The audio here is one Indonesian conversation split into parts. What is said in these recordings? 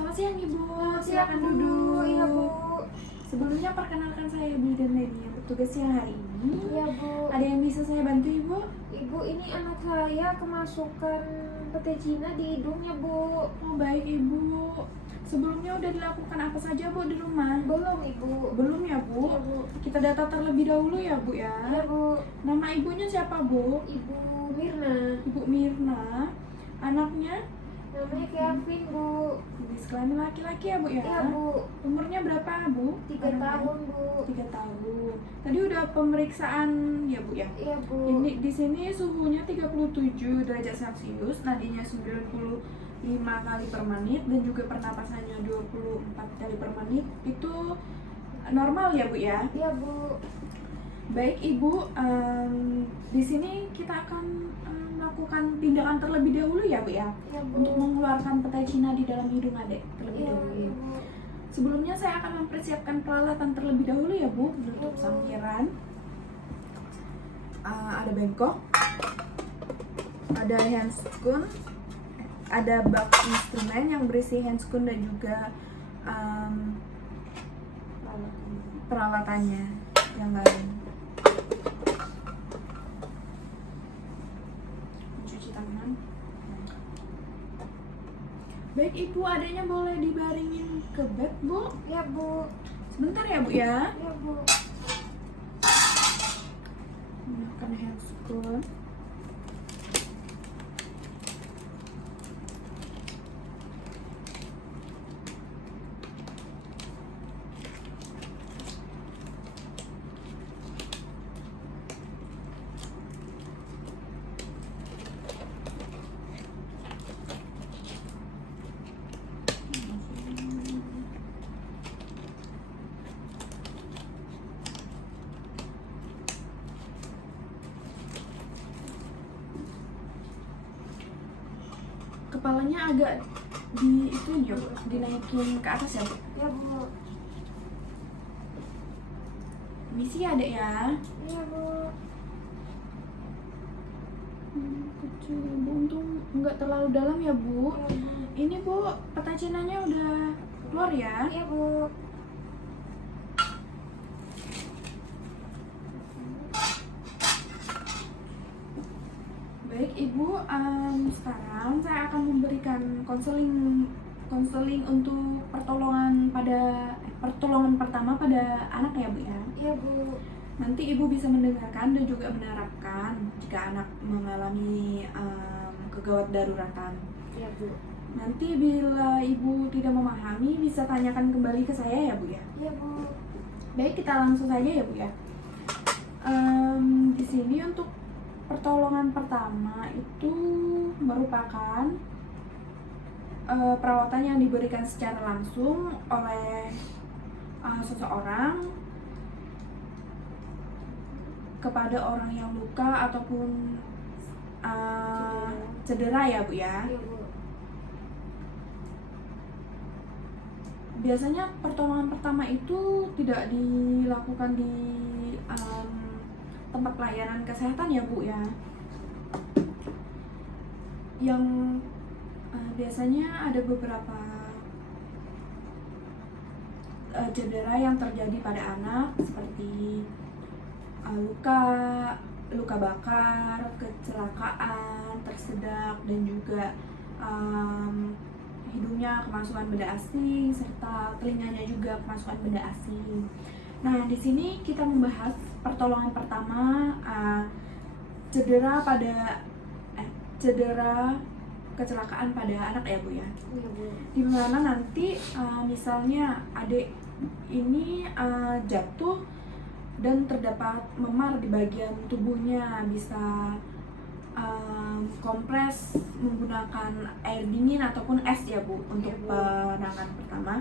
Selamat siang Ibu, Selamat siang, silakan Bu. duduk. Iya, Bu. Sebelumnya perkenalkan saya Bidan Leni yang bertugas siang hari ini. Iya, Bu. Ada yang bisa saya bantu Ibu? Ibu, ini anak saya kemasukan pete Cina di hidungnya, Bu. Oh baik Ibu. Sebelumnya udah dilakukan apa saja Bu di rumah? Belum, Ibu. Belum ya Bu? Iya, Bu. Kita data terlebih dahulu ya Bu ya. Iya, Bu. Nama ibunya siapa Bu? Ibu Mirna. Ibu Mirna. Anaknya? Namanya Kevin, Bu. Jenis kelamin laki-laki ya Bu ya? Iya, Bu. Umurnya berapa Bu? 3 Anaknya? tahun, Bu. 3 tahun. Tadi udah pemeriksaan ya Bu ya? Iya, Bu. Ini di sini suhunya 37 derajat Celcius, nadinya 95 kali per menit dan juga pernapasannya 24 kali per menit. Itu normal ya Bu ya? Iya, Bu. Baik Ibu, di sini kita akan melakukan tindakan terlebih dahulu ya Bu ya? Iya, Bu. Untuk mengeluarkan petai Cina di dalam hidung adik terlebih Iya, dahulu. iya, Bu. Sebelumnya saya akan mempersiapkan peralatan terlebih dahulu ya Bu, menutup Iya, Bu. sampiran. Ada bengkok, ada handscoon, ada bak instrumen yang berisi handscoon dan juga peralatannya yang lain. Mencuci tangan. Baik Ibu, adanya boleh dibaringin ke bed Bu. Iya, Bu. Sebentar ya Bu ya. Iya, Bu. Gunakan handscoon. Kepalanya agak di itu ya Bu, dinaikin ke atas ya Bu. Iya, Bu. Misi ya Dek ya. Iya, Bu. Kecil ya Bu, untung nggak terlalu dalam ya Bu. Iya, Bu. Ini Bu, peta cinanya udah keluar ya. Iya, Bu. Baik Ibu, sekarang saya akan memberikan konseling untuk pertolongan pertama pada anak ya Bu ya. Iya, Bu. Nanti Ibu bisa mendengarkan dan juga menerapkan jika anak mengalami kegawat daruratan. Iya, Bu. Nanti bila Ibu tidak memahami bisa tanyakan kembali ke saya ya Bu ya. Iya, Bu. Baik, kita langsung saja ya Bu ya. Di sini untuk pertolongan pertama itu merupakan perawatan yang diberikan secara langsung oleh seseorang kepada orang yang luka ataupun cedera ya Bu ya. Iya, Bu. Biasanya pertolongan pertama itu tidak dilakukan di tempat pelayanan kesehatan ya Bu ya. Yang biasanya ada beberapa cedera yang terjadi pada anak seperti luka bakar, kecelakaan, tersedak dan juga hidungnya kemasukan benda asing serta telinganya juga kemasukan benda asing. Nah, di sini kita membahas pertolongan pertama cedera kecelakaan pada anak ya Bu ya. Iya, Bu. Di mana nanti misalnya adik ini jatuh dan terdapat memar di bagian tubuhnya, bisa kompres menggunakan air dingin ataupun es ya Bu untuk Iya, Bu. penanganan pertama.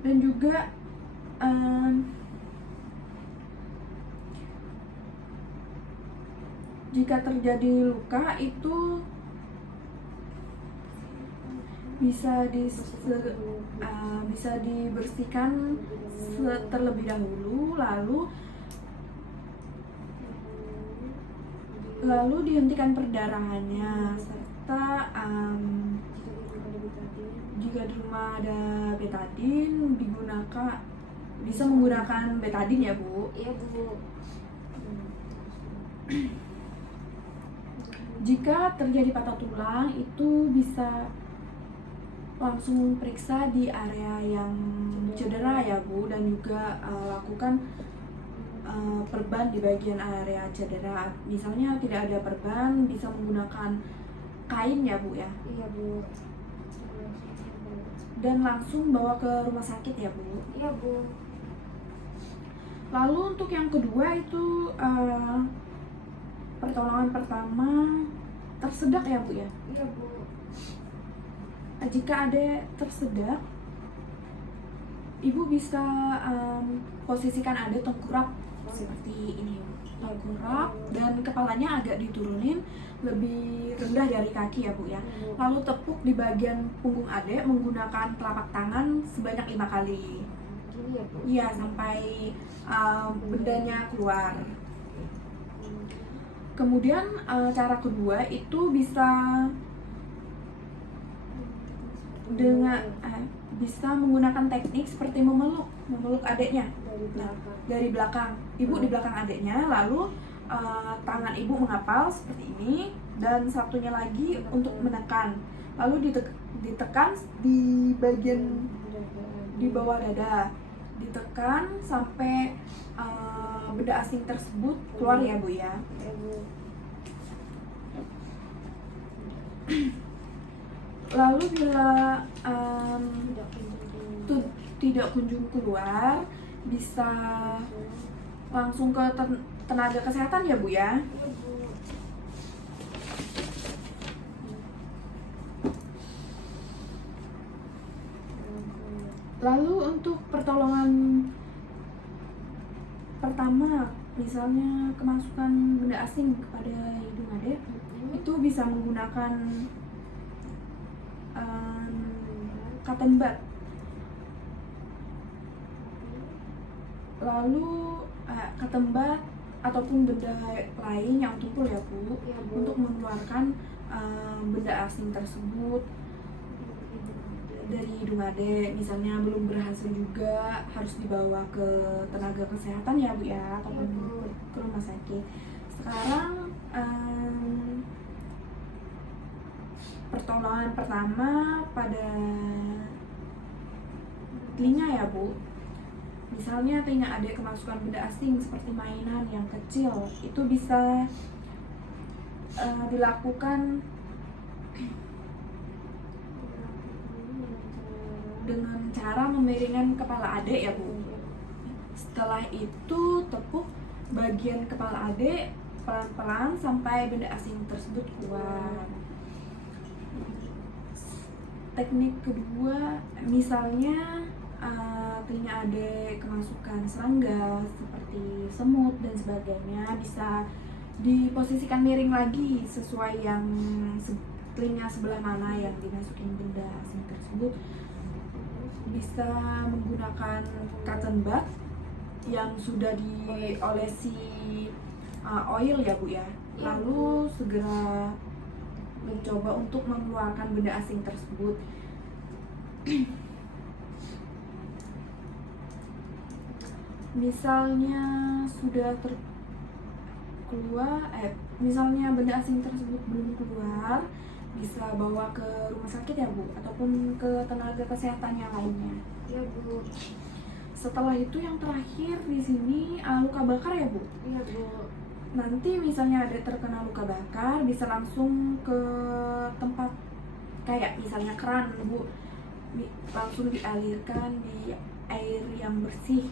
Dan juga jika terjadi luka itu bisa dibersihkan terlebih dahulu, lalu dihentikan perdarahannya serta Jika di rumah ada betadin, bisa menggunakan betadin ya Bu. Iya Bu. Jika terjadi patah tulang itu bisa langsung periksa di area yang cedera ya Bu, dan juga lakukan perban di bagian area cedera. Misalnya tidak ada perban, bisa menggunakan kain ya Bu ya. Iya Bu. Dan langsung bawa ke rumah sakit ya Bu. Iya Bu. Lalu untuk yang kedua itu pertolongan pertama tersedak ya Bu ya. Iya Bu. Jika ada tersedak, Ibu bisa posisikan ada tengkurap seperti ini, tengkurap, dan kepalanya agak diturunin lebih rendah dari kaki ya Bu ya. Lalu tepuk di bagian punggung adek menggunakan telapak tangan sebanyak 5 kali. Gini ya Bu. Iya, sampai bendanya keluar. Kemudian cara kedua itu bisa bisa menggunakan teknik seperti memeluk adiknya dari belakang. Ibu di belakang adiknya, lalu tangan ibu mengapal seperti ini, dan satunya lagi untuk menekan. Lalu ditekan di bagian di bawah dada, ditekan sampai benda asing tersebut keluar ya Bu ya. Lalu bila tidak kunjung keluar, bisa langsung ke tenaga kesehatan ya Bu ya. Lalu untuk pertolongan pertama, misalnya kemasukan benda asing kepada hidung adek, itu bisa menggunakan cotton bud. Lalu cotton bud ataupun benda lain yang tumpul ya Bu, untuk mengeluarkan benda asing tersebut dari hidung adek. Misalnya belum berhasil juga, harus dibawa ke tenaga kesehatan ya Bu ya, ataupun ke rumah sakit. Sekarang pertolongan pertama pada telinga ya Bu. Misalnya telinga adek kemasukan benda asing seperti mainan yang kecil, itu bisa dilakukan dengan cara memiringkan kepala adek ya Bu. Setelah itu tepuk bagian kepala adek pelan-pelan sampai benda asing tersebut keluar. Teknik kedua, misalnya telinga adek kemasukan serangga seperti semut dan sebagainya, bisa diposisikan miring lagi sesuai yang telinga sebelah mana yang dimasukin benda asing tersebut. Bisa menggunakan cotton bud yang sudah diolesi oil ya Bu ya. Lalu segera mencoba untuk mengeluarkan benda asing tersebut. Misalnya sudah misalnya benda asing tersebut belum keluar, bisa bawa ke rumah sakit ya Bu, ataupun ke tenaga kesehatan yang lainnya. Iya Bu. Setelah itu yang terakhir di sini luka bakar ya Bu. Iya Bu. Nanti misalnya ada terkena luka bakar, bisa langsung ke tempat kayak misalnya keran Bu, langsung dialirkan di air yang bersih.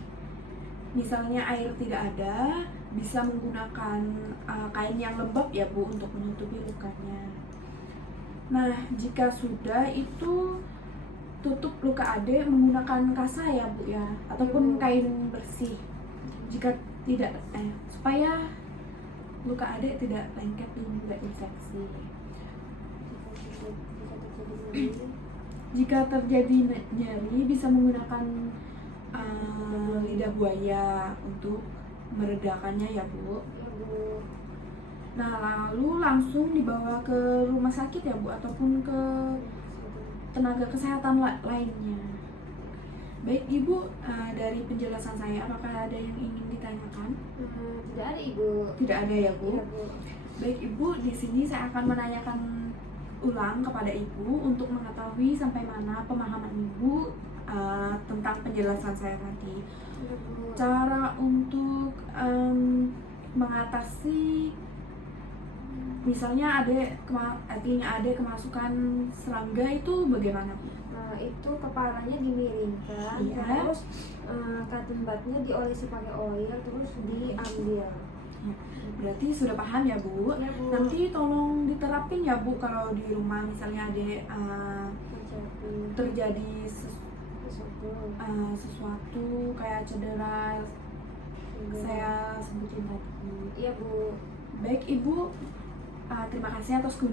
Misalnya air tidak ada, bisa menggunakan kain yang lembab ya Bu untuk menutupi lukanya. Nah, jika sudah itu tutup luka adek menggunakan kasa ya Bu ya, ataupun kain bersih. Jika tidak supaya luka adek tidak lengket dan juga infeksi. Jika terjadi nyeri, bisa menggunakan lidah buaya untuk meredakannya ya Bu. Nah, lalu langsung dibawa ke rumah sakit ya Bu, ataupun ke tenaga kesehatan lainnya. Baik Ibu, dari penjelasan saya apakah ada yang ingin ditanyakan? Tidak ada Ibu. Tidak ada ya Bu? Iya, Bu. Baik Ibu, di sini saya akan menanyakan ulang kepada Ibu untuk mengetahui sampai mana pemahaman Ibu tentang penjelasan saya tadi. Iya, Bu. Cara untuk mengatasi misalnya telinga ada kemasukan serangga itu bagaimana Bu? Itu kepalanya dimiringkan, Iya. terus cotton budnya diolesi pakai oil, terus diambil. Berarti sudah paham ya Bu? Ya, Bu. Nanti tolong diterapin ya Bu kalau di rumah misalnya ada terjadi sesuatu kayak cedera saya sebutin tadi. Iya, Bu. Baik Ibu, terima kasih atas kunjungannya.